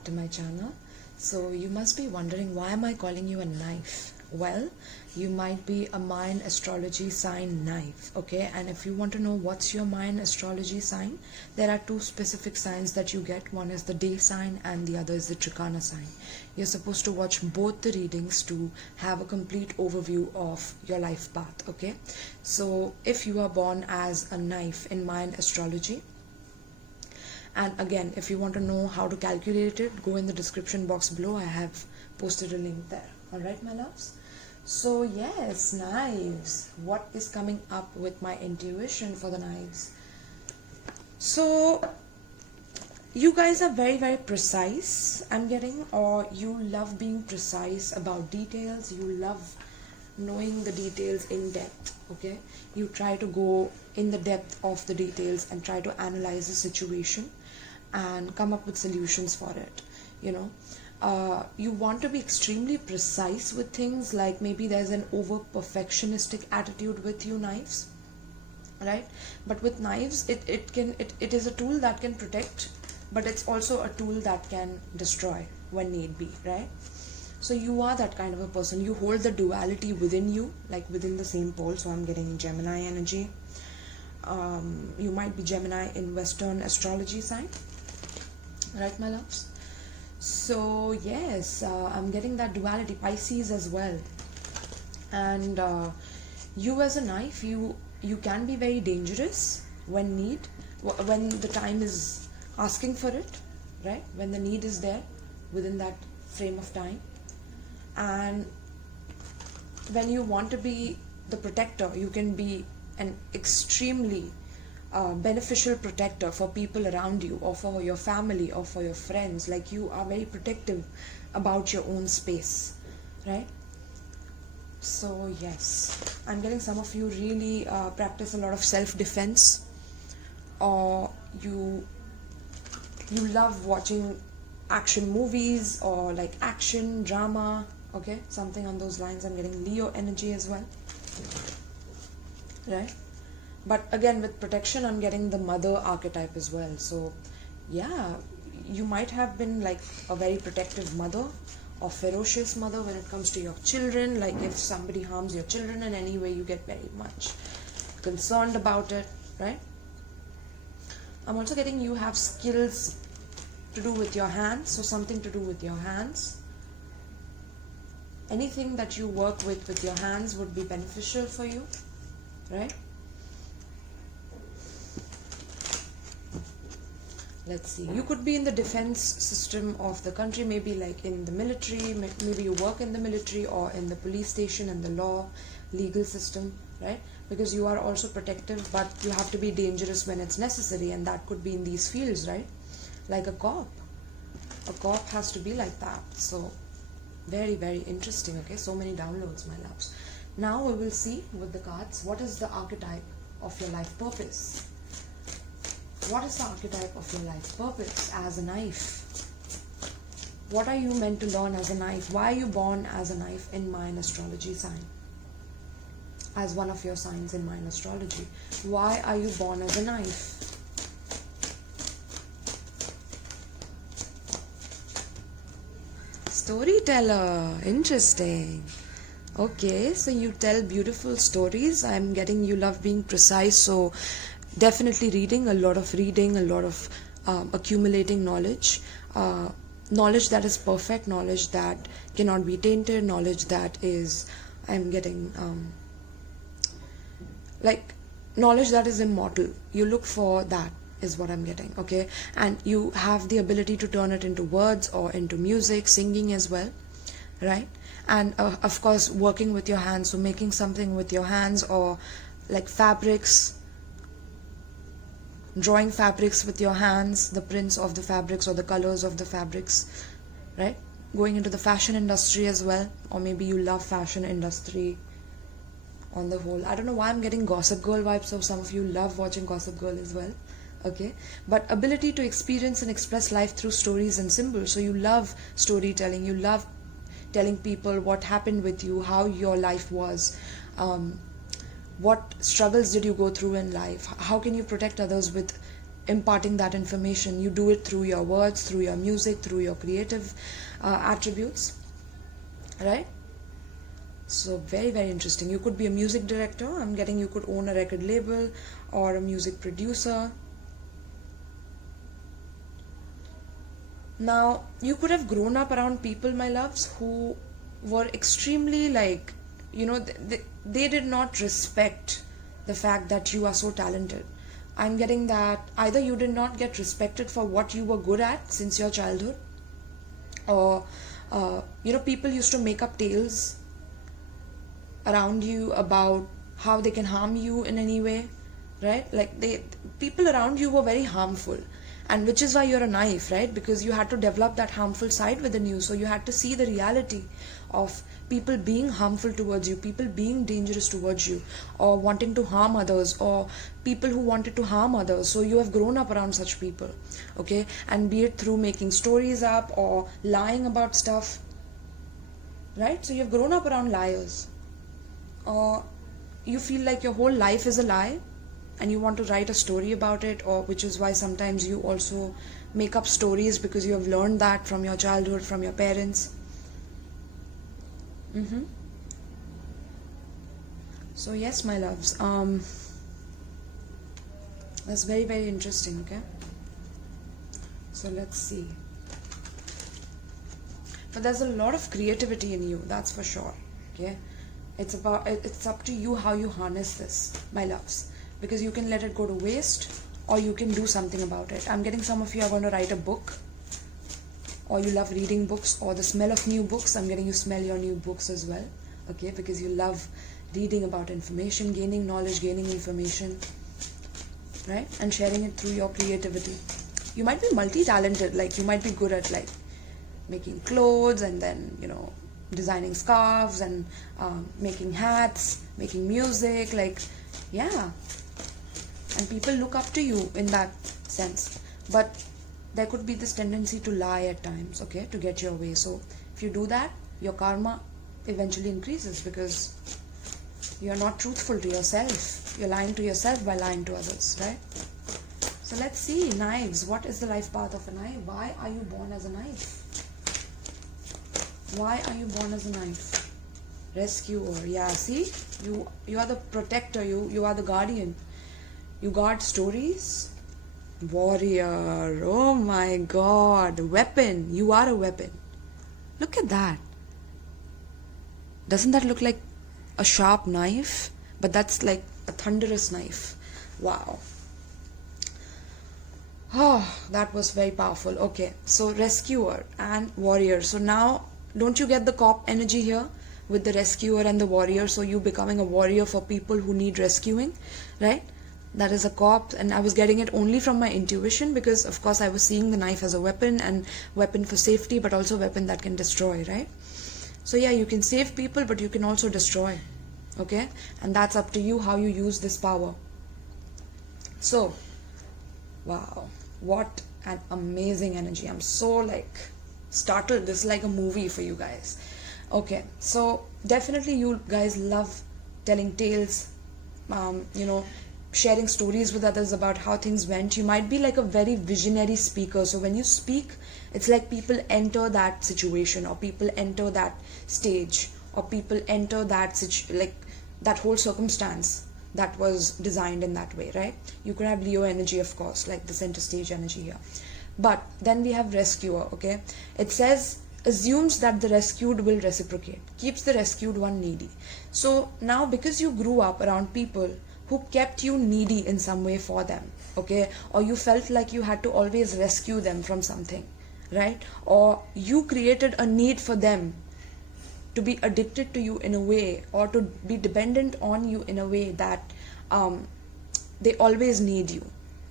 back to my channel. So you must be wondering, why am I calling you a knife? Well, you might be a Mayan astrology sign knife, okay? And if you want to know what's your Mayan astrology sign, there are two specific signs that you get. One is the day sign and the other is the Trikana sign. You're supposed to watch both the readings to have a complete overview of your life path, okay? So if you are born as a knife in Mayan astrology, and again, if you want to know how to calculate it, go in the description box below. I have posted a link there. Alright, my loves? So yes, knives. What is coming up with my intuition for the knives? So you guys are very, very precise, I'm getting, or you love being precise about details. You love knowing the details in depth, okay? You try to go in the depth of the details and try to analyze the situation and come up with solutions for it, you know. You want to be extremely precise with things, like maybe there's an over perfectionistic attitude with you, knives, right? But with knives, it is a tool that can protect, but it's also a tool that can destroy when need be, right? So you are that kind of a person. You hold the duality within you, like within the same pole. So I'm getting Gemini energy. You might be Gemini in Western astrology sign, right, my loves? So yes, I'm getting that duality, Pisces as well. And you as a knife, you can be very dangerous when when the time is asking for it, right? When the need is there within that frame of time. And when you want to be the protector, you can be an extremely beneficial protector for people around you, or for your family, or for your friends. Like, you are very protective about your own space, right? So yes, I'm getting some of you really practice a lot of self-defense, or you love watching action movies, or like action drama, okay, something on those lines. I'm getting Leo energy as well, right? But again, with protection, I'm getting the mother archetype as well. So yeah, you might have been like a very protective mother, or ferocious mother when it comes to your children. Like, if somebody harms your children in any way, you get very much concerned about it, right? I'm also getting you have skills to do with your hands, so something to do with your hands. Anything that you work with your hands would be beneficial for you, right? Let's see, you could be in the defense system of the country, maybe like in the military, maybe you work in the military, or in the police station, and the law, legal system, right? Because you are also protective, but you have to be dangerous when it's necessary, and that could be in these fields, right? Like a cop. A cop has to be like that. So very, very interesting, okay? So many downloads, my loves. Now we will see with the cards, what is the archetype of your life purpose? What is the archetype of your life purpose as a knife? What are you meant to learn as a knife? Why are you born as a knife in Mayan astrology sign? As one of your signs in Mayan astrology. Why are you born as a knife? Storyteller. Interesting. Okay, so you tell beautiful stories. I'm getting you love being precise, so definitely reading, a lot of accumulating knowledge, knowledge that is perfect, knowledge that cannot be tainted, knowledge that is, I'm getting like knowledge that is immortal. You look for that, is what I'm getting, okay? And you have the ability to turn it into words or into music, singing as well, right? And of course, working with your hands, so making something with your hands, or like fabrics, drawing fabrics with your hands, the prints of the fabrics or the colors of the fabrics, right? Going into the fashion industry as well, or maybe you love fashion industry on the whole. I don't know why I'm getting Gossip Girl vibes, so some of you love watching Gossip Girl as well, okay? But ability to experience and express life through stories and symbols. So you love storytelling, you love telling people what happened with you, how your life was, what struggles did you go through in life, how can you protect others with imparting that information. You do it through your words, through your music, through your creative attributes, right? So very, very interesting. You could be a music director. I'm getting you could own a record label or a music producer. Now, you could have grown up around people, my loves, who were extremely like, they did not respect the fact that you are so talented. I'm getting that either you did not get respected for what you were good at since your childhood, or people used to make up tales around you about how they can harm you in any way, right? Like people around you were very harmful, and which is why you're a knife, right? Because you had to develop that harmful side within you. So you had to see the reality of people being harmful towards you, people being dangerous towards you, or wanting to harm others, or people who wanted to harm others. So you have grown up around such people, okay? And be it through making stories up or lying about stuff, right? So you've grown up around liars, or you feel like your whole life is a lie and you want to write a story about it, or which is why sometimes you also make up stories because you have learned that from your childhood, from your parents. So yes, my loves, that's very, very interesting. Okay, so let's see. But there's a lot of creativity in you, that's for sure. Okay, it's up to you how you harness this, my loves, because you can let it go to waste or you can do something about it. I'm getting some of you are going to write a book, or you love reading books, or the smell of new books. I'm getting you smell your new books as well, okay, because you love reading about information, gaining knowledge, gaining information, right, and sharing it through your creativity. You might be multi-talented, like you might be good at like making clothes, and then designing scarves, and making hats, making music, like, yeah, and people look up to you in that sense. But there could be this tendency to lie at times, okay, to get your way. So if you do that, your karma eventually increases, because you're not truthful to yourself. You're lying to yourself by lying to others, right? So let's see, knives. What is the life path of a knife? Why are you born as a knife? Why are you born as a knife? Rescuer. Yeah, see, you are the protector. You are the guardian. You guard stories. Warrior. Oh my God. Weapon. You are a weapon. Look at that. Doesn't that look like a sharp knife? But that's like a thunderous knife. Wow. Oh, that was very powerful. Okay, so rescuer and warrior. So now, don't you get the cop energy here with the rescuer and the warrior? So you becoming a warrior for people who need rescuing, right? That is a cop, and I was getting it only from my intuition, because of course I was seeing the knife as a weapon, and weapon for safety, but also weapon that can destroy, right? So yeah, you can save people, but you can also destroy, okay? And that's up to you how you use this power. So, wow, what an amazing energy. I'm so like startled. This is like a movie for you guys. Okay, so definitely you guys love telling tales, sharing stories with others about how things went. You might be like a very visionary speaker. So when you speak, it's like people enter that situation, or people enter that stage, or people enter that like that whole circumstance that was designed in that way, right? You could have Leo energy, of course, like the center stage energy here. But then we have rescuer, okay? It says, assumes that the rescued will reciprocate, keeps the rescued one needy. So now, because you grew up around people who kept you needy in some way for them, okay, or you felt like you had to always rescue them from something, right? Or you created a need for them to be addicted to you in a way, or to be dependent on you in a way that they always need you,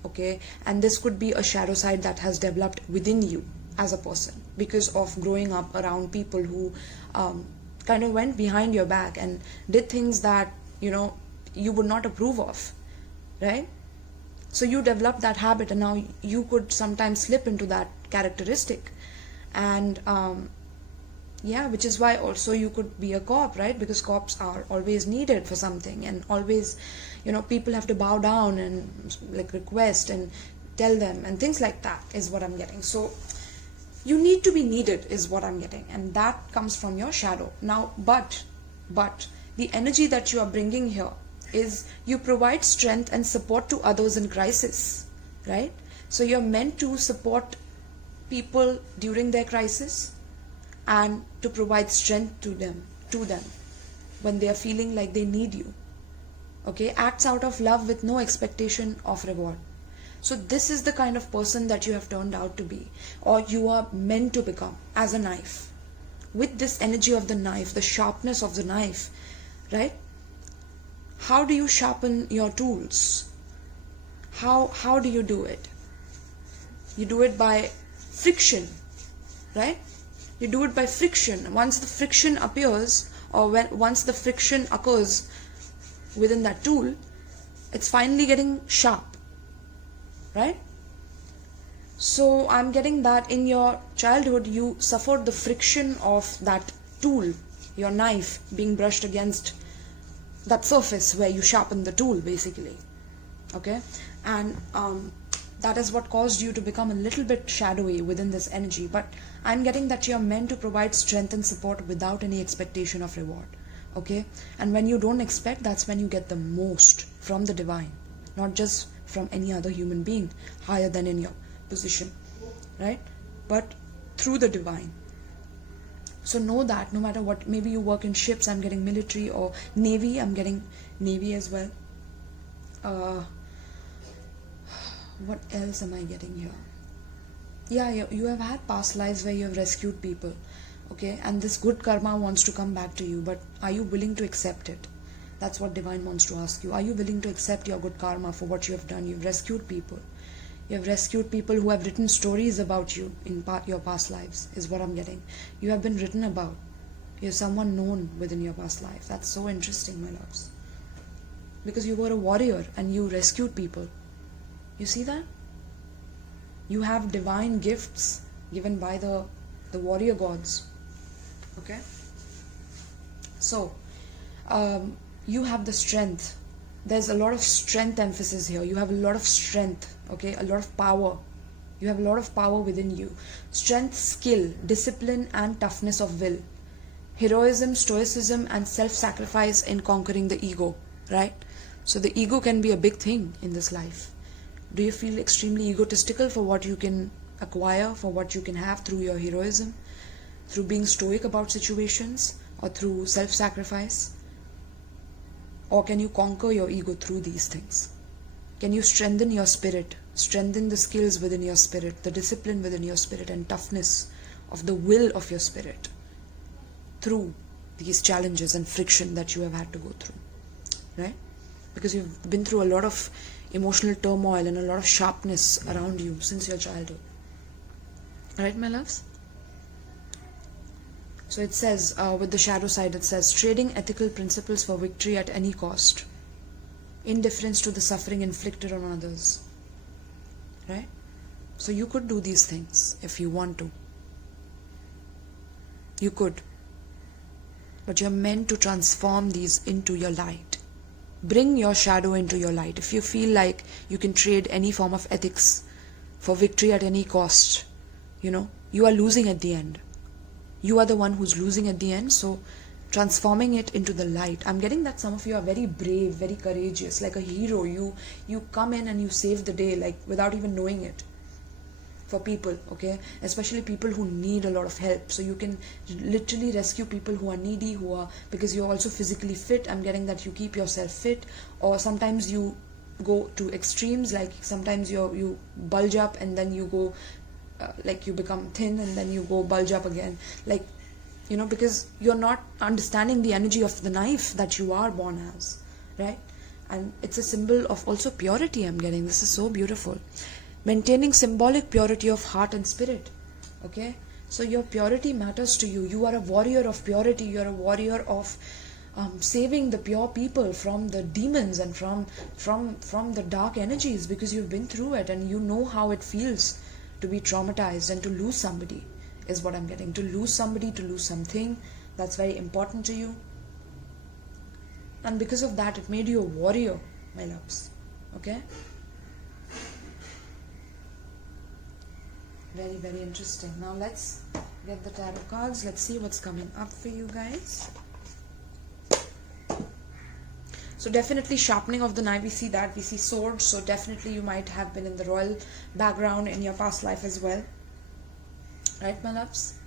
okay? And this could be a shadow side that has developed within you as a person, because of growing up around people who kind of went behind your back and did things that you would not approve of, right? So you developed that habit, and now you could sometimes slip into that characteristic. And yeah, which is why also you could be a cop, right? Because cops are always needed for something, and always people have to bow down and like request and tell them, and things like that is what I'm getting. So you need to be needed is what I'm getting, and that comes from your shadow. Now, but the energy that you are bringing here is you provide strength and support to others in crisis, right? So you're meant to support people during their crisis and to provide strength to them when they are feeling like they need you. Okay, acts out of love with no expectation of reward. So this is the kind of person that you have turned out to be, or you are meant to become as a knife. With this energy of the knife, the sharpness of the knife, right? How do you sharpen your tools? How do you do it? You do it by friction, right? You do it by friction. Once the friction appears, or once the friction occurs within that tool, it's finally getting sharp, right? So I'm getting that in your childhood you suffered the friction of that tool, your knife, being brushed against that surface where you sharpen the tool, basically. Okay, and that is what caused you to become a little bit shadowy within this energy. But I'm getting that you're meant to provide strength and support without any expectation of reward. Okay, and when you don't expect, that's when you get the most from the divine, not just from any other human being higher than in your position, right? But through the divine. So know that no matter what, maybe you work in ships, I'm getting military, or navy, I'm getting navy as well. What else am I getting here? Yeah, you have had past lives where you have rescued people, okay, and this good karma wants to come back to you, but are you willing to accept it? That's what divine wants to ask you. Are you willing to accept your good karma for what you have done? You've rescued people. You have rescued people who have written stories about you in your past lives, is what I'm getting. You have been written about. You're someone known within your past life. That's so interesting, my loves. Because you were a warrior and you rescued people. You see that? You have divine gifts given by the warrior gods. Okay? So, you have the strength. There's a lot of strength emphasis here. You have a lot of strength, okay? A lot of power. You have a lot of power within you. Strength, skill, discipline, and toughness of will. Heroism, stoicism, and self-sacrifice in conquering the ego, right? So the ego can be a big thing in this life. Do you feel extremely egotistical for what you can acquire, for what you can have through your heroism, through being stoic about situations, or through self-sacrifice? Or can you conquer your ego through these things? Can you strengthen your spirit, strengthen the skills within your spirit, the discipline within your spirit, and toughness of the will of your spirit through these challenges and friction that you have had to go through, right? Because you've been through a lot of emotional turmoil and a lot of sharpness around you since your childhood. Right, my loves? So it says, with the shadow side, it says, trading ethical principles for victory at any cost. Indifference to the suffering inflicted on others. Right? So you could do these things if you want to. You could. But you're meant to transform these into your light. Bring your shadow into your light. If you feel like you can trade any form of ethics for victory at any cost, you are losing at the end. You are the one who's losing at the end, so transforming it into the light. I'm getting that some of you are very brave, very courageous, like a hero. You come in and you save the day, like without even knowing it, for people, okay? Especially people who need a lot of help. So you can literally rescue people who are needy, because you're also physically fit. I'm getting that you keep yourself fit, or sometimes you go to extremes, like sometimes you bulge up and then you go like you become thin and then you go bulge up again, like because you're not understanding the energy of the knife that you are born as, right? And it's a symbol of also purity. I'm getting this is so beautiful. Maintaining symbolic purity of heart and spirit, okay? So your purity matters to you. You are a warrior of purity. You're a warrior of saving the pure people from the demons and from the dark energies, because you've been through it and you know how it feels to be traumatized and to lose somebody, is what I'm getting. To lose somebody, to lose something that's very important to you. And because of that, it made you a warrior, my loves. Okay? Very, very interesting. Now let's get the tarot cards. Let's see what's coming up for you guys. So definitely sharpening of the knife, we see that. We see swords, so definitely you might have been in the royal background in your past life as well. Right, my loves?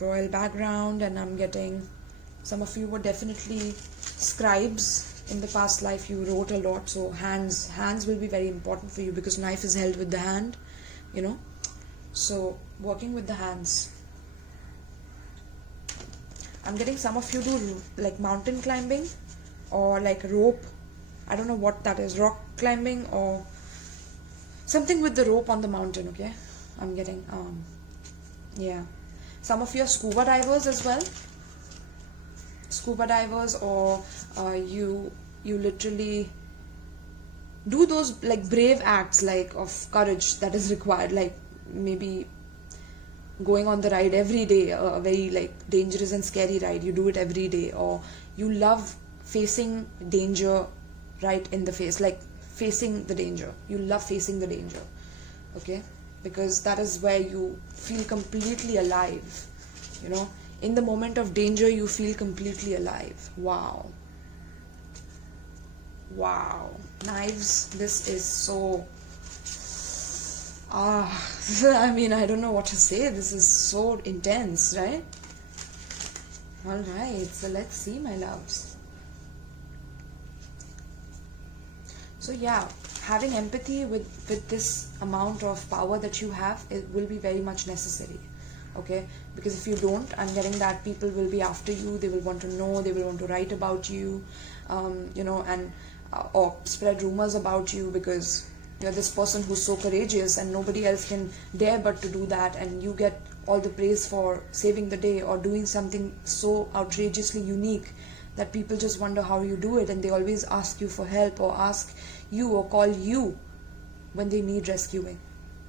Royal background, and I'm getting some of you were definitely scribes in the past life. You wrote a lot, so hands will be very important for you, because knife is held with the hand, you know. So working with the hands. I'm getting some of you do like mountain climbing or like rope. I don't know what that is, rock climbing or something with the rope on the mountain. Okay, I'm getting yeah, some of you are scuba divers as well, scuba divers, or you literally do those like brave acts, like of courage that is required, like maybe going on the ride every day, a very like dangerous and scary ride, you do it every day, or you love facing danger right in the face, like facing the danger, you love facing the danger. Okay, because that is where you feel completely alive, you know, in the moment of danger you feel completely alive. Wow, wow, knives, this is so I mean, I don't know what to say. This is so intense, right? Alright, so let's see, my loves. So yeah, having empathy with this amount of power that you have, it will be very much necessary. Okay, because if you don't, I'm getting that people will be after you, they will want to know, they will want to write about you, you know, and or spread rumors about you, because you're this person who's so courageous and nobody else can dare but to do that, and you get all the praise for saving the day or doing something so outrageously unique that people just wonder how you do it, and they always ask you for help or ask you or call you when they need rescuing,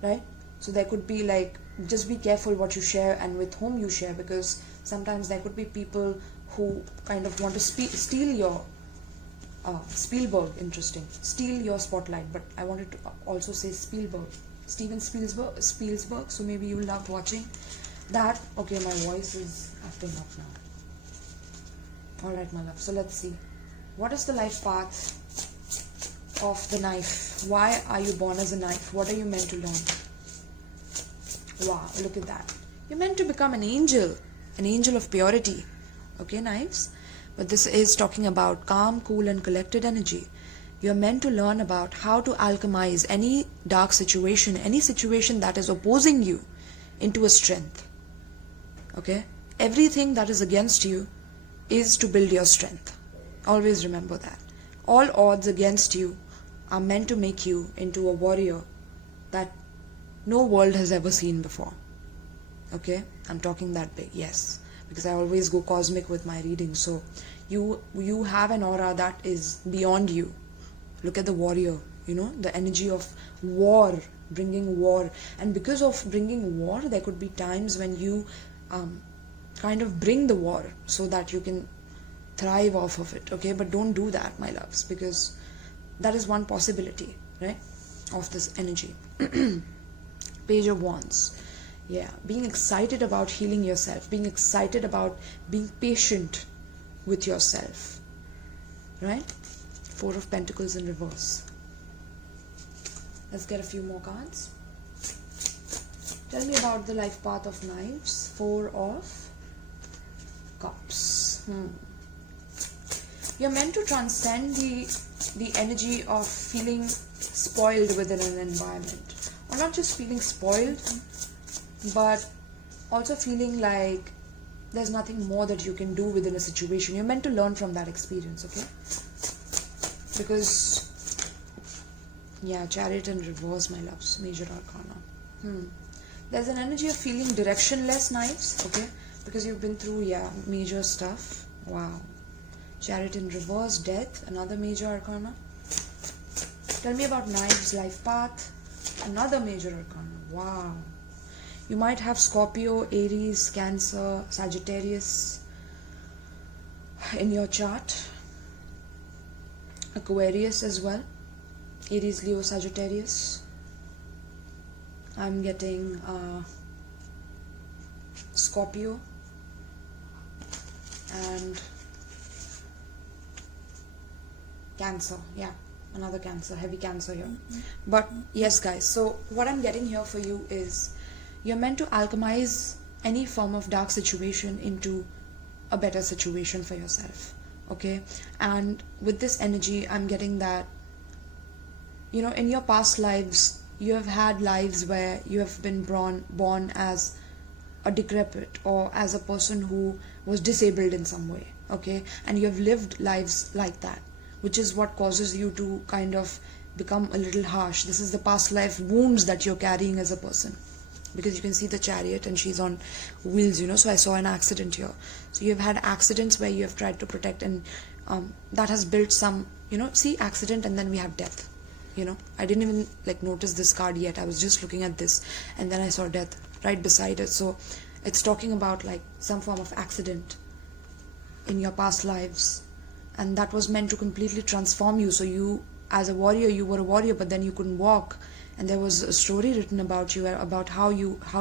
right? So there could be like, just be careful what you share and with whom you share, because sometimes there could be people who kind of want to steal your Spielberg, interesting, steal your spotlight, but I wanted to also say Spielberg, Steven Spielberg, so maybe you love watching that. Okay, my voice is acting up now. Alright, my love, so let's see, what is the life path of the knife? Why are you born as a knife? What are you meant to learn? Wow, look at that. You're meant to become an angel of purity. Okay, knives? But this is talking about calm, cool and collected energy. You're meant to learn about how to alchemize any dark situation, any situation that is opposing you, into a strength. Okay? Everything that is against you is to build your strength. Always remember that. All odds against you are meant to make you into a warrior that no world has ever seen before. Okay? I'm talking that big, yes. Because I always go cosmic with my reading. So you have an aura that is beyond you. Look at the warrior, you know, the energy of war, bringing war. And because of bringing war, there could be times when you kind of bring the war so that you can thrive off of it. Okay, but don't do that, my loves, because that is one possibility, right, of this energy. Page of Wands. Yeah, being excited about healing yourself, being excited about being patient with yourself, right? Four of Pentacles in reverse. Let's get a few more cards. Tell me about the life path of Knives. Four of Cups. You're meant to transcend the energy of feeling spoiled within an environment, or not just feeling spoiled, but also feeling like there's nothing more that you can do within a situation. You're meant to learn from that experience, okay? Because, yeah, Chariot in reverse, my loves, major arcana. There's an energy of feeling directionless, Knives, okay? Because you've been through, yeah, major stuff. Wow. Chariot in reverse, Death, another major arcana. Tell me about Knives' life path, another major arcana. Wow. You might have Scorpio, Aries, Cancer, Sagittarius in your chart. Aquarius as well. Aries, Leo, Sagittarius. I'm getting Scorpio and Cancer. Yeah, another Cancer, heavy Cancer here. But yes guys, so what I'm getting here for you is you're meant to alchemize any form of dark situation into a better situation for yourself. Okay, and with this energy I'm getting that, you know, in your past lives you have had lives where you have been born as a decrepit or as a person who was disabled in some way. Okay, and you have lived lives like that, which is what causes you to kind of become a little harsh. This is the past life wounds that you're carrying as a person, because you can see the chariot and she's on wheels, you know, so I saw an accident here. So you've had accidents where you have tried to protect, and that has built some, you know, see, accident, and then we have death. You know, I didn't even like notice this card yet. I was just looking at this and then I saw death right beside it. So it's talking about like some form of accident in your past lives, and that was meant to completely transform you. So you, as a warrior, you were a warrior, but then you couldn't walk, and there was a story written about you, about how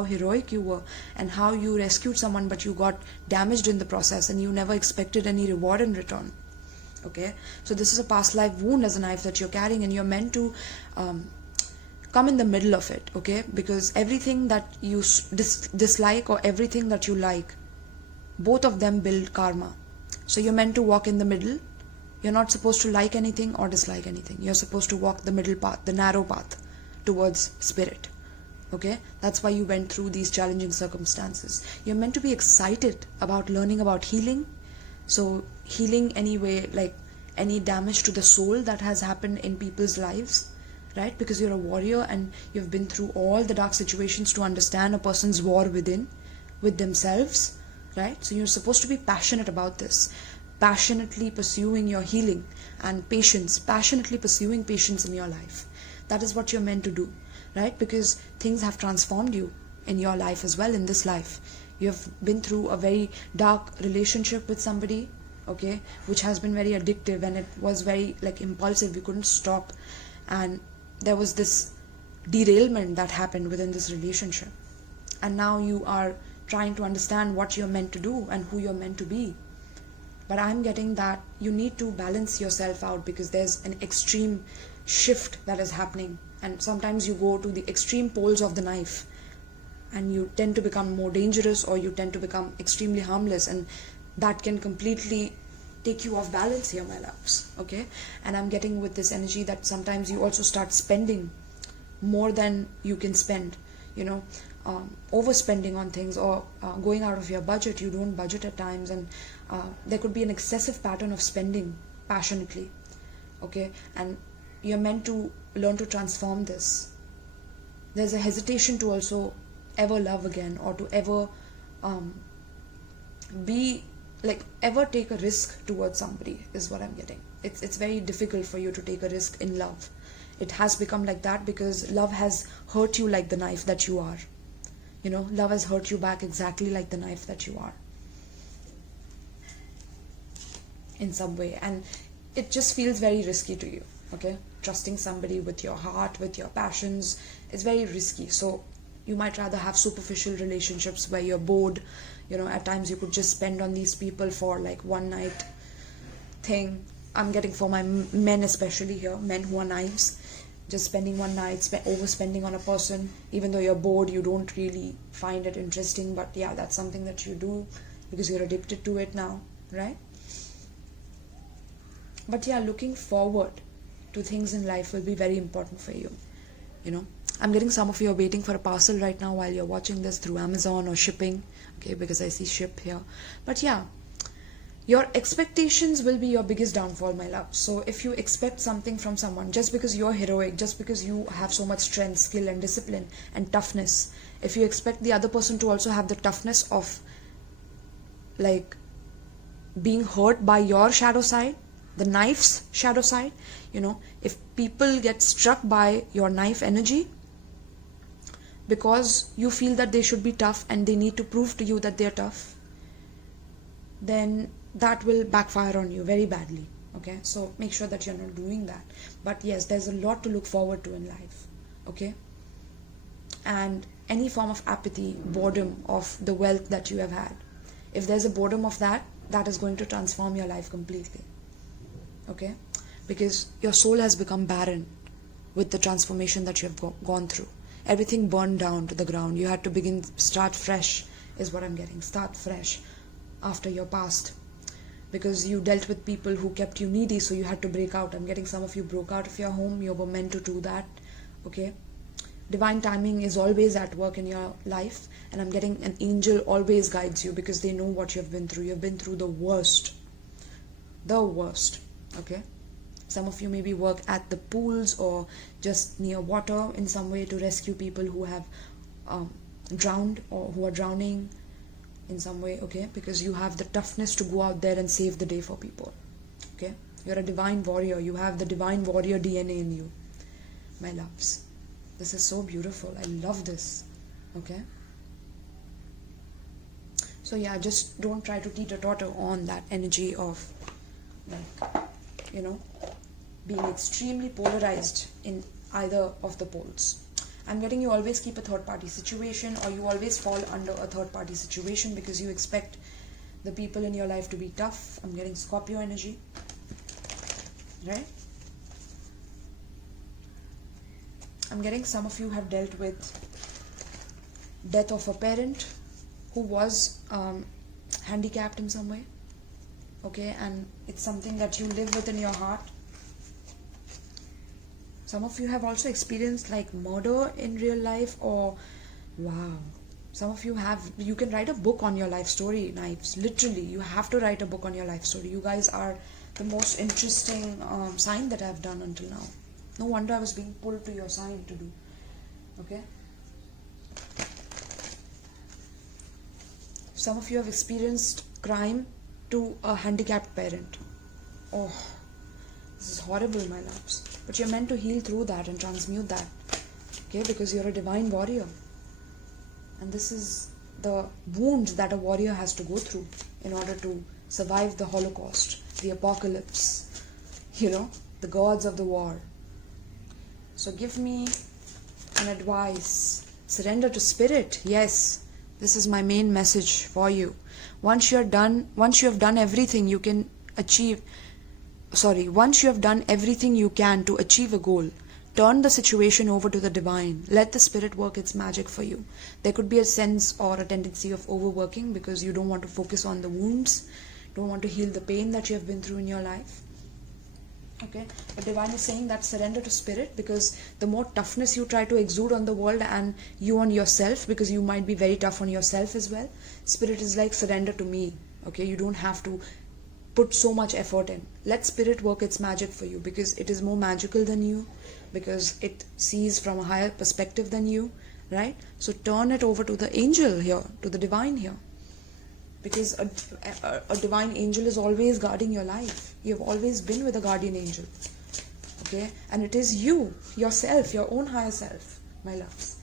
heroic you were and how you rescued someone, but you got damaged in the process and you never expected any reward in return. Okay, so this is a past life wound as a knife that you're carrying, and you're meant to come in the middle of it. Okay, because everything that you dislike or everything that you like, both of them build karma. So you're meant to walk in the middle. You're not supposed to like anything or dislike anything. You're supposed to walk the middle path, the narrow path towards spirit. Okay, that's why you went through these challenging circumstances. You're meant to be excited about learning about healing. So healing anyway, like any damage to the soul that has happened in people's lives, right? Because you're a warrior and you've been through all the dark situations to understand a person's war within, with themselves, right? So you're supposed to be passionate about this, passionately pursuing your healing and patience, passionately pursuing patience in your life. That is what you're meant to do, right? Because things have transformed you in your life as well, in this life. You have been through a very dark relationship with somebody, okay, which has been very addictive, and it was very like impulsive. You couldn't stop, and there was this derailment that happened within this relationship, and now you are trying to understand what you're meant to do and who you're meant to be. But I'm getting that you need to balance yourself out, because there's an extreme shift that is happening, and sometimes you go to the extreme poles of the knife and you tend to become more dangerous, or you tend to become extremely harmless, and that can completely take you off balance here, my loves. Okay, and I'm getting with this energy that sometimes you also start spending more than you can spend, you know, overspending on things, or going out of your budget. You don't budget at times, and there could be an excessive pattern of spending passionately. Okay, and you're meant to learn to transform this. There's a hesitation to also ever love again, or to ever be like ever take a risk towards somebody, is what I'm getting. It's very difficult for you to take a risk in love. It has become like that because love has hurt you like the knife that you are. You know, love has hurt you back exactly like the knife that you are, in some way, and it just feels very risky to you. Okay, trusting somebody with your heart, with your passions, is very risky. So you might rather have superficial relationships where you're bored. You know, at times you could just spend on these people for like one night thing. I'm getting for my men, especially here, men who are knives, just spending one night, overspending on a person, even though you're bored, you don't really find it interesting, but yeah, that's something that you do because you're addicted to it now, right? But yeah, looking forward to things in life will be very important for you. You know, I'm getting some of you are waiting for a parcel right now while you're watching this through Amazon or shipping, okay, because I see ship here. But yeah, your expectations will be your biggest downfall, my love. So if you expect something from someone just because you're heroic, just because you have so much strength, skill and discipline and toughness, if you expect the other person to also have the toughness of like being hurt by your shadow side, the knife's shadow side, you know, if people get struck by your knife energy because you feel that they should be tough and they need to prove to you that they're tough, then that will backfire on you very badly. Okay, so make sure that you're not doing that. But yes, there's a lot to look forward to in life. Okay, and any form of apathy, boredom of the wealth that you have had. If there's a boredom of that, that is going to transform your life completely. Okay? Because your soul has become barren with the transformation that you have gone through. Everything burned down to the ground. You had to start fresh, is what I'm getting. Start fresh after your past. Because you dealt with people who kept you needy, so you had to break out. I'm getting some of you broke out of your home. You were meant to do that. Okay? Divine timing is always at work in your life, and I'm getting an angel always guides you because they know what you have been through. You have been through the worst. The worst. Okay? Some of you maybe work at the pools or just near water in some way to rescue people who have drowned or who are drowning in some way, okay? Because you have the toughness to go out there and save the day for people, okay? You're a divine warrior. You have the divine warrior DNA in you, my loves. This is so beautiful. I love this, okay? So yeah, just don't try to teeter-totter on that energy of, like, you know, being extremely polarized in either of the poles. I'm getting you always keep a third-party situation, or you always fall under a third-party situation because you expect the people in your life to be tough. I'm getting Scorpio energy, right? I'm getting some of you have dealt with death of a parent who was handicapped in some way, okay? And it's something that you live with in your heart. Some of you have also experienced like murder in real life, or wow, some of you have, you can write a book on your life story, Knives. Literally, you have to write a book on your life story. You guys are the most interesting sign that I've done until now. No wonder I was being pulled to your sign to do. Okay? Some of you have experienced crime to a handicapped parent. Oh, this is horrible, my loves. But you're meant to heal through that and transmute that. Okay? Because you're a divine warrior. And this is the wounds that a warrior has to go through in order to survive the Holocaust, the apocalypse, you know, the gods of the war. So give me an advice. Surrender to spirit. Yes, this is my main message for you. Once you have done everything you can achieve, once you have done everything you can to achieve a goal, turn the situation over to the divine. Let the spirit work its magic for you. There could be a sense or a tendency of overworking because you don't want to focus on the wounds, don't want to heal the pain that you have been through in your life. Okay, but divine is saying that surrender to spirit, because the more toughness you try to exude on the world and you on yourself, because you might be very tough on yourself as well, spirit is like, surrender to me. Okay, you don't have to put so much effort in. Let spirit work its magic for you, because it is more magical than you, because it sees from a higher perspective than you, right? So turn it over to the angel here, to the divine here. Because a divine angel is always guarding your life. You have always been with a guardian angel. Okay? And it is you, yourself, your own higher self, my loves.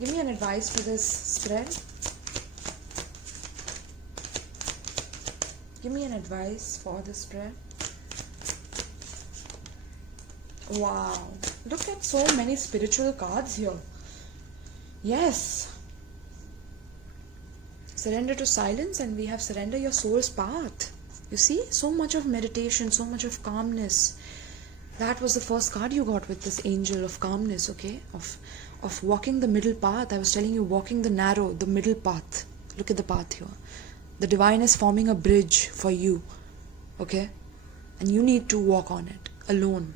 Give me an advice for this spread. Give me an advice for this spread. Wow. Look at so many spiritual cards here. Yes. Surrender to silence, and we have surrender your soul's path. You see, so much of meditation, so much of calmness. That was the first card you got with this angel of calmness, okay? Of walking the middle path. I was telling you, walking the narrow, the middle path. Look at the path here. The divine is forming a bridge for you, okay? And you need to walk on it alone.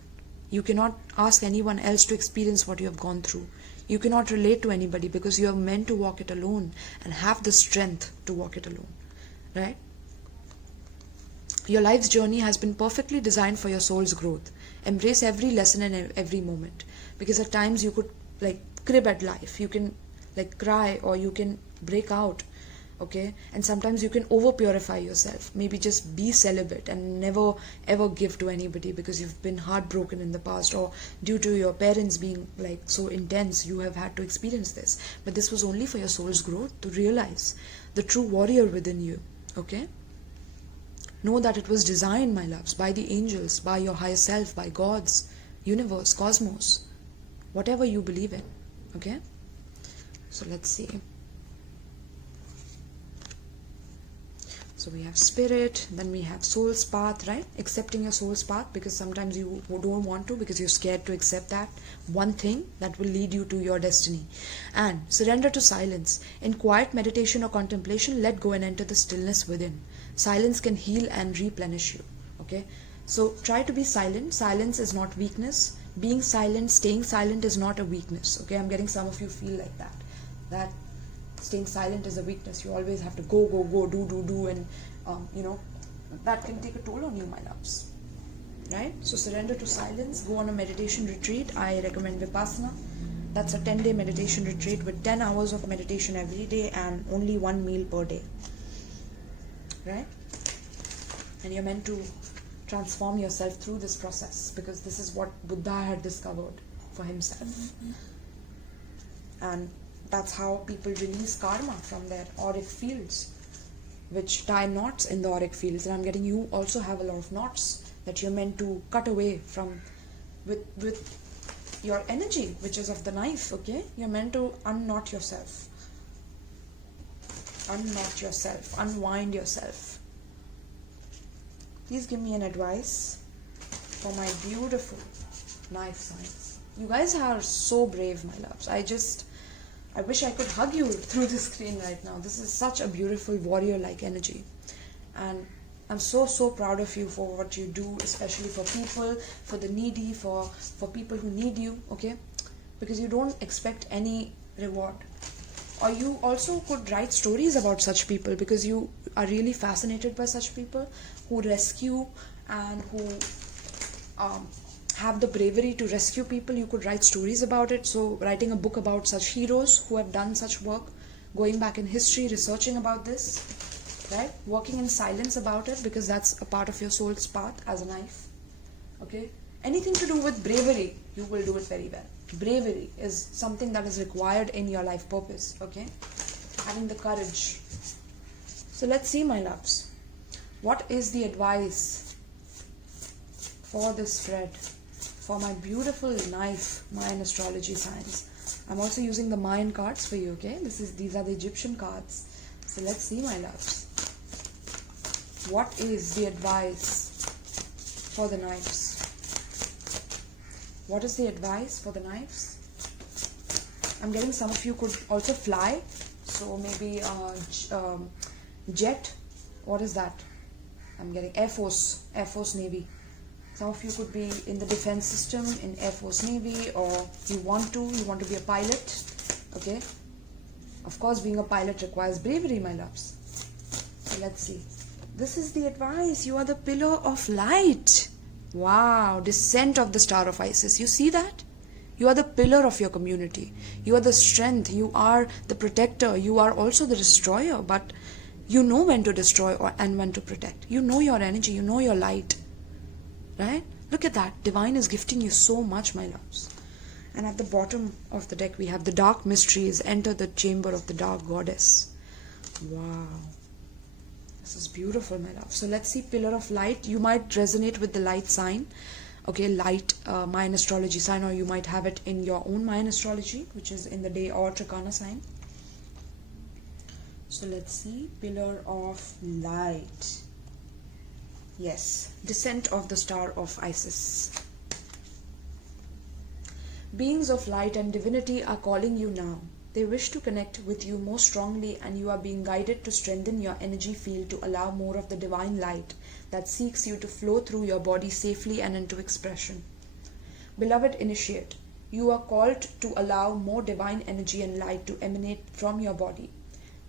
You cannot ask anyone else to experience what you have gone through. You cannot relate to anybody, because you are meant to walk it alone and have the strength to walk it alone, right? Your life's journey has been perfectly designed for your soul's growth. Embrace every lesson and every moment, because at times you could like crib at life. You can like cry, or you can break out, okay? And sometimes you can over purify yourself. Maybe just be celibate and never ever give to anybody because you've been heartbroken in the past, or due to your parents being like so intense, you have had to experience this. But this was only for your soul's growth, to realize the true warrior within you, okay? Know that it was designed, my loves, by the angels, by your higher self, by gods, universe, cosmos, whatever you believe in, okay? So let's see. So we have spirit, then we have soul's path, right? Accepting your soul's path, because sometimes you don't want to, because you're scared to accept that one thing that will lead you to your destiny. And surrender to silence. In quiet meditation or contemplation, let go and enter the stillness within. Silence can heal and replenish you. Okay? So try to be silent. Silence is not weakness. Being silent, staying silent is not a weakness. Okay? I'm getting some of you feel like that. That staying silent is a weakness. You always have to go, do, and that can take a toll on you, my loves. Right? So surrender to silence. Go on a meditation retreat. I recommend Vipassana. That's a 10-day meditation retreat with 10 hours of meditation every day and only one meal per day. Right? And you're meant to transform yourself through this process, because this is what Buddha had discovered for himself. And that's how people release karma from their auric fields, which tie knots in the auric fields. And I'm getting you also have a lot of knots that you're meant to cut away from with your energy, which is of the knife. Okay, you're meant to unknot yourself, unwind yourself. Please give me an advice for my beautiful knife signs. You guys are so brave, my loves. I wish I could hug you through the screen right now. This is such a beautiful warrior-like energy. And I'm so proud of you for what you do, especially for people, for the needy, for people who need you, okay? Because you don't expect any reward. Or you also could write stories about such people, because you are really fascinated by such people who rescue and who have the bravery to rescue people. You could write stories about it. So writing a book about such heroes who have done such work, going back in history, researching about this, right? Working in silence about it, because that's a part of your soul's path as a knife. Okay? Anything to do with bravery, you will do it very well. Bravery is something that is required in your life purpose. Okay? Having the courage. So let's see, my loves. What is the advice for this thread? For my beautiful knife, Mayan astrology signs. I'm also using the Mayan cards for you, okay? These are the Egyptian cards. So let's see, my loves. What is the advice for the knives? What is the advice for the knives? I'm getting some of you could also fly. So maybe jet. What is that? I'm getting Air Force, Navy. Some of you could be in the defense system, in Air Force, Navy, or you want to be a pilot, okay? Of course, being a pilot requires bravery, my loves. So let's see. This is the advice. You are the pillar of light. Wow, descent of the star of Isis. You see that? You are the pillar of your community. You are the strength. You are the protector. You are also the destroyer, but you know when to destroy and when to protect. You know your energy. You know your light. Right? Look at that. Divine is gifting you so much, my loves. And at the bottom of the deck, we have the dark mysteries. Enter the chamber of the dark goddess. Wow. This is beautiful, my love. So let's see, pillar of light. You might resonate with the light sign. Okay, light Mayan astrology sign, or you might have it in your own Mayan astrology, which is in the day or Trikana sign. So let's see, pillar of light. Yes, descent of the star of Isis. Beings of light and divinity are calling you now. They wish to connect with you more strongly, and you are being guided to strengthen your energy field to allow more of the divine light that seeks you to flow through your body safely and into expression. Beloved initiate, you are called to allow more divine energy and light to emanate from your body,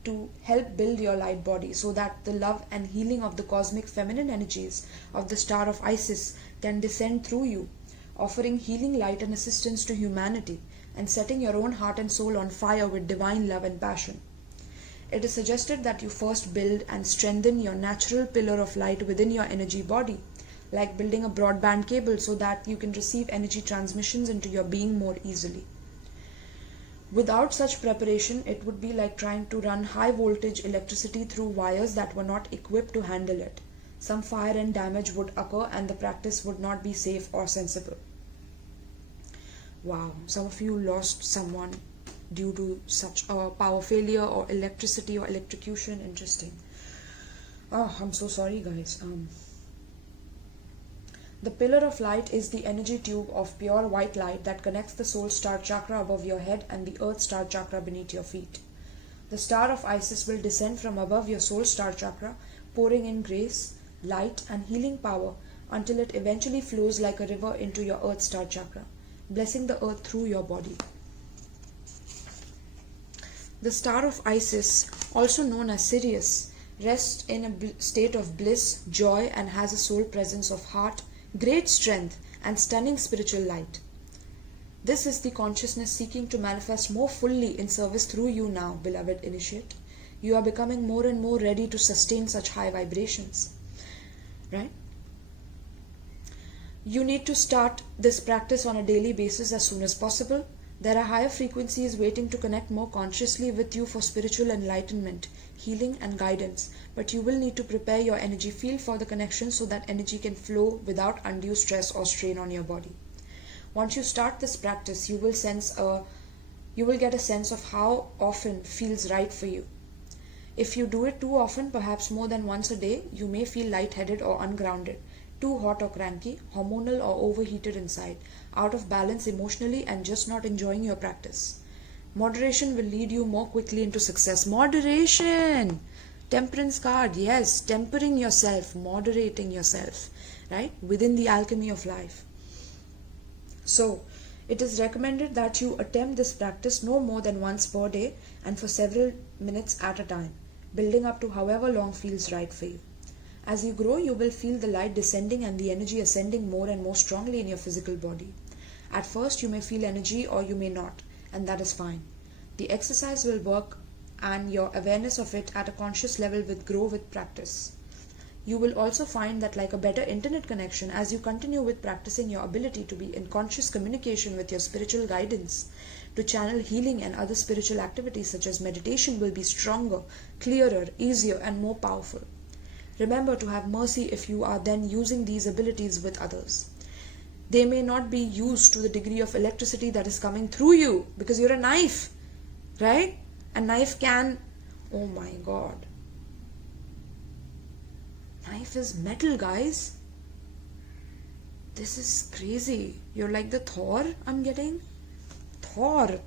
to help build your light body so that the love and healing of the cosmic feminine energies of the star of Isis can descend through you, offering healing light and assistance to humanity, and setting your own heart and soul on fire with divine love and passion. It is suggested that you first build and strengthen your natural pillar of light within your energy body, like building a broadband cable so that you can receive energy transmissions into your being more easily. Without such preparation, it would be like trying to run high voltage electricity through wires that were not equipped to handle it. Some fire and damage would occur, and the practice would not be safe or sensible. Wow, some of you lost someone due to such a power failure or electricity or electrocution. Interesting. Oh, I'm so sorry, guys. The pillar of light is the energy tube of pure white light that connects the soul star chakra above your head and the earth star chakra beneath your feet. The star of Isis will descend from above your soul star chakra, pouring in grace, light, and healing power until it eventually flows like a river into your earth star chakra, blessing the earth through your body. The star of Isis, also known as Sirius, rests in a state of bliss, joy, and has a soul presence of heart, great strength, and stunning spiritual light. This is the consciousness seeking to manifest more fully in service through you now, beloved initiate. You are becoming more and more ready to sustain such high vibrations. Right? You need to start this practice on a daily basis as soon as possible. There are higher frequencies waiting to connect more consciously with you for spiritual enlightenment, healing, and guidance. But you will need to prepare your energy field for the connection so that energy can flow without undue stress or strain on your body. Once you start this practice, you will get a sense of how often feels right for you. If you do it too often, perhaps more than once a day, you may feel lightheaded or ungrounded, too hot or cranky, hormonal or overheated inside, out of balance emotionally, and just not enjoying your practice. Moderation will lead you more quickly into success. Moderation! Temperance card, yes, tempering yourself, moderating yourself, right? Within the alchemy of life. So, it is recommended that you attempt this practice no more than once per day and for several minutes at a time, building up to however long feels right for you. As you grow, you will feel the light descending and the energy ascending more and more strongly in your physical body. At first, you may feel energy or you may not, and that is fine. The exercise will work and your awareness of it at a conscious level will grow with practice. You will also find that, like a better internet connection, as you continue with practicing, your ability to be in conscious communication with your spiritual guidance, to channel healing and other spiritual activities such as meditation will be stronger, clearer, easier, and more powerful. Remember to have mercy if you are then using these abilities with others. They may not be used to the degree of electricity that is coming through you because you're a knife, right? A knife can, oh my god. Knife is metal, guys. This is crazy. You're like the Thor I'm getting. Thor.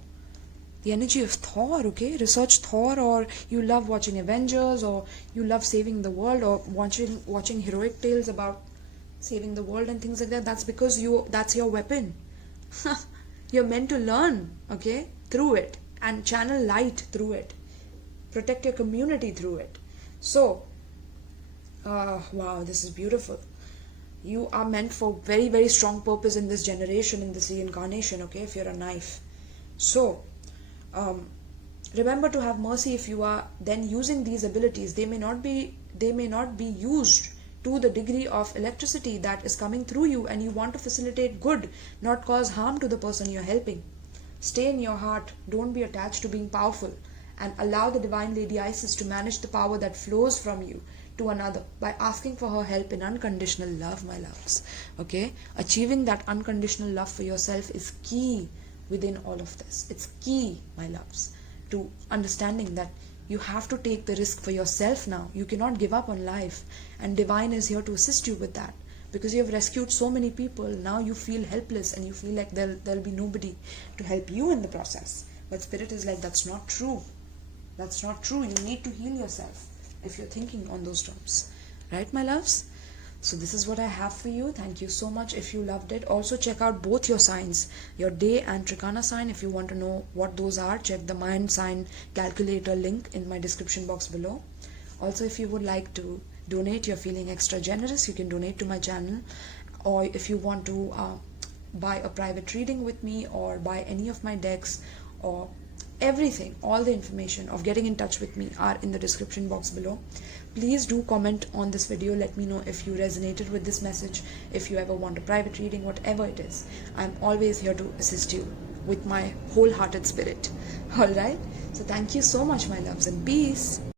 The energy of Thor, okay? Research Thor, or you love watching Avengers, or you love saving the world, or watching heroic tales about saving the world and things like that. That's because that's your weapon. You're meant to learn, okay? Through it. And channel light through it. Protect your community through it. So, wow, this is beautiful. You are meant for very, very strong purpose in this generation, in this reincarnation, okay, if you're a knife. So, remember to have mercy if you are then using these abilities. They may not be used to the degree of electricity that is coming through you, and you want to facilitate good, not cause harm to the person you're helping. Stay in your heart. Don't be attached to being powerful, and allow the Divine Lady Isis to manage the power that flows from you to another by asking for her help in unconditional love, my loves. Okay? Achieving that unconditional love for yourself is key within all of this. It's key, my loves, to understanding that you have to take the risk for yourself now. You cannot give up on life, and Divine is here to assist you with that. Because you have rescued so many people, now you feel helpless and you feel like there'll be nobody to help you in the process. But Spirit is like, that's not true. That's not true. You need to heal yourself if you're thinking on those terms. Right, my loves? So this is what I have for you. Thank you so much if you loved it. Also check out both your signs, your day and Trikana sign. If you want to know what those are, check the Mayan sign calculator link in my description box below. Also, if you would like to donate, you're feeling extra generous, you can donate to my channel. Or if you want to buy a private reading with me, or buy any of my decks, or everything, all the information of getting in touch with me are in the description box below. Please do comment on this video. Let me know if you resonated with this message, if you ever want a private reading, whatever it is. I'm always here to assist you with my wholehearted spirit. Alright? So thank you so much, my loves, and peace.